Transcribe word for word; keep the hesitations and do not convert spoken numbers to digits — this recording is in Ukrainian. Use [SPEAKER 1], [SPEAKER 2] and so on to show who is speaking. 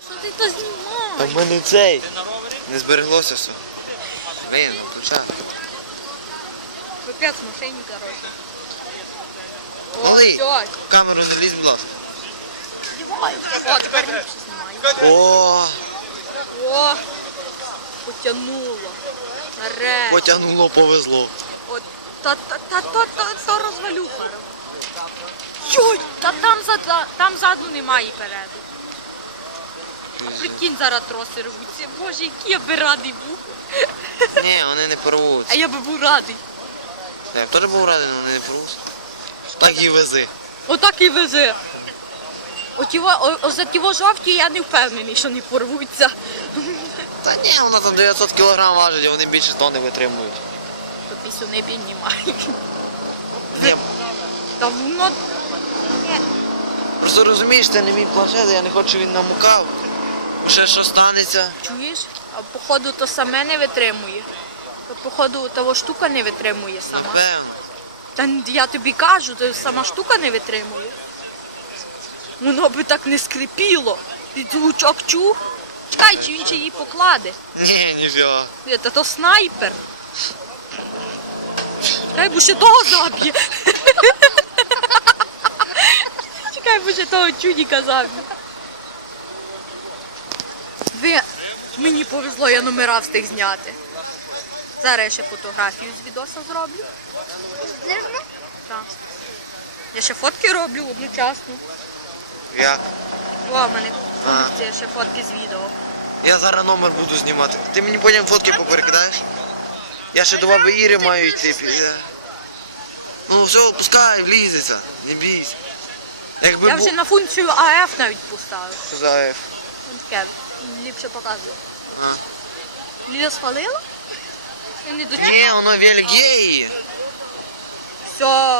[SPEAKER 1] Що ти то знімаєш?
[SPEAKER 2] Та в мене цей. Не збереглося все. Блін, почав.
[SPEAKER 1] Капець в машині, коротше.
[SPEAKER 2] Малий,
[SPEAKER 1] О,
[SPEAKER 2] в камеру не лізь, будь ласка.
[SPEAKER 1] О, тепер ліпше знімаю.
[SPEAKER 2] О,
[SPEAKER 1] О, потягнуло. Нарешті.
[SPEAKER 2] потягнуло, повезло.
[SPEAKER 1] От, та, та, та, та, та, та розвалюха. Йой, та там, зада, там ззаду немає і переду. А прикинь, зараз троси рвуться. Боже, який я би радий був.
[SPEAKER 2] Ні, вони не
[SPEAKER 1] А
[SPEAKER 2] порвуться.
[SPEAKER 1] я би був радий.
[SPEAKER 2] Я б теж був радий, але вони не порвуться. Так і вези.
[SPEAKER 1] Отак і везе. За ті жовті я не впевнений, що не порвуться.
[SPEAKER 2] Та ні, вона там дев'ятсот кілограм важить, а вони більше тонни витримують.
[SPEAKER 1] То пісюни піднімають.
[SPEAKER 2] Ні,
[SPEAKER 1] Та воно...
[SPEAKER 2] просто розумієш, це не мій планшет, я не хочу, щоб він намукав. Бо ще що станеться.
[SPEAKER 1] Чуєш? А походу то саме не витримує. То походу того штука не витримує сама.
[SPEAKER 2] Напевно.
[SPEAKER 1] Та я тобі кажу, то сама штука не витримує. Воно би так не скрипіло. Ти звучок чув? Чекай, чи він ще її покладе.
[SPEAKER 2] Ні, ніфіга.
[SPEAKER 1] Ні, Та то снайпер. Чекай, бо ще того заб'є. Чекай, бо ще того чудіка заб'є. Ви... Мені повезло, я номера встиг зняти. Зараз я ще фотографію з відоса зроблю. Так. Я ще фотки роблю одночасно.
[SPEAKER 2] Як?
[SPEAKER 1] Во, в мене функція ще фотки з відео.
[SPEAKER 2] Я зараз номер буду знімати. Ти мені потім фотки поперекидаєш? Я ще до баби Іри маю йти. пі- Ну все, пускай, влізеться, не бійся. Якби
[SPEAKER 1] Я
[SPEAKER 2] був...
[SPEAKER 1] вже на функцію АФ навіть поставив.
[SPEAKER 2] Що за F?
[SPEAKER 1] Ось таке, ліпше показую.
[SPEAKER 2] А.
[SPEAKER 1] Ліля спалила? Я не
[SPEAKER 2] Ні,
[SPEAKER 1] дочекала.
[SPEAKER 2] воно велик є її.
[SPEAKER 1] Все,